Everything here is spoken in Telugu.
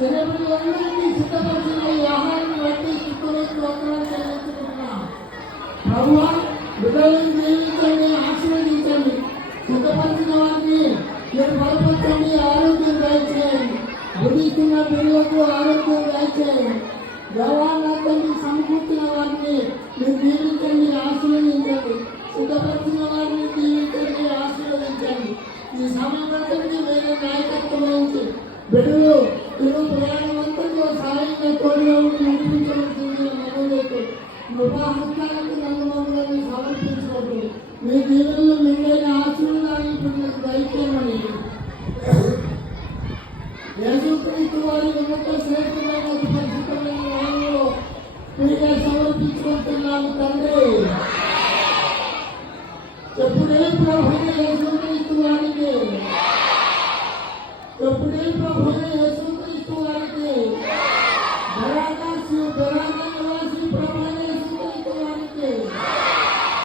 జనములందరికీ సిద్ధపరిచిన ఈ ఆహారాన్ని బట్టి స్తోత్రాలు చెల్లిస్తున్నాం. ప్రభువా, బిడ్డలను దీవించండి, ఆశీర్వదించండి. సిద్ధపరిచిన వారిని మీరు బలపరచండి, ఆరోగ్యం దయచేయండి. బుద్ధిస్తున్న పిల్లలకు ఆరోగ్యం దయచేయండి. దేవాలయాన్ని సమకూర్చిన వారిని మీరు దీవించండి, ఆశీర్వదించండి. సిద్ధపరిచిన వారిని దీవించండి, ఆశీర్వదించండి. ఈ సమయంలో వేరే నాయకత్వం వహించి బిడ్డలు తెలుగు ప్రయాణవంతంగా సహాయంగా తోడుగా ఉండి నడిపించవలసింది మనోలేదు. కృపాహస్తాలకు నమ్మకాన్ని సమర్పించుకోండి. మీ దీవుల్లో మిగిలిన ఆశీర్వాదాన్ని బిడ్డలకు దయచేయమని యేసుక్రీస్తు వారి ఉన్నత శ్రేష్టమైన పరిశుద్ధమైన నామములో మీరే సమర్పించుకుంటున్నాము తండ్రి. ఎప్పుడే ప్రభు యేసుక్రీస్తు వారికి ఎప్పుడే ప్రభు